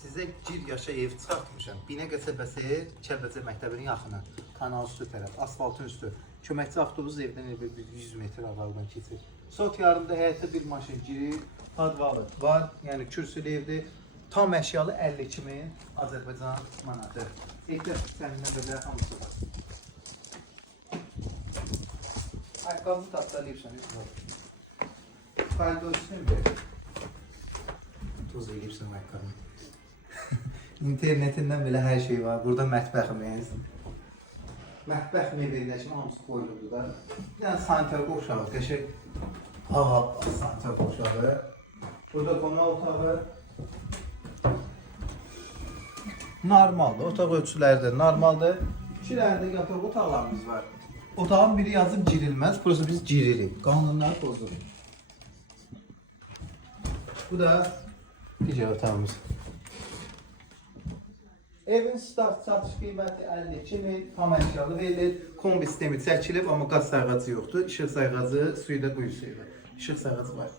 Sizə cir yaşa ev çıxartmışam. Binə qəsəbəsi Kəlbəcər məktəbinin yaxını. Kanal üstü tərəf, asfaltın üstü. Köməkçi avtobus evdən evə 100 metr aralıdan keçir. Sol yarımda həyətdə bir maşın girir, podvalı var, yəni kürsülü evdir. Tam əşyalı 52.000 Azərbaycan manatı. Evdə səndən qədər hamısı var. Ayaqqabını tapdalayırsan, Fayda olsun bir. Tuz eləyirsən ayaqqabını. İnternetindən belə hər şey var. Burada mətbəximiz. Mətbəx mebelləşmə hamısı qoyulubdur da. Yəni sanitariya uşağı, qəşəng sanitariya uşağı. Burada qonaq otağı. Normaldır. Otaq ölçüləri də normaldır. İki dənə də yataq otaqlarımız var. Otağın biri yazıb girilməz. Burası biz giririk. Qanunları pozuruq. Bu da digər otağımız. Evin start satış qiyməti 52.000, tam əşyalı verilir. Kombi sistemi çəkilib, amma qaz sayğacı yoxdur. İşıq sayğacı, suyu da quyu suyu var. İşıq sayğacı var.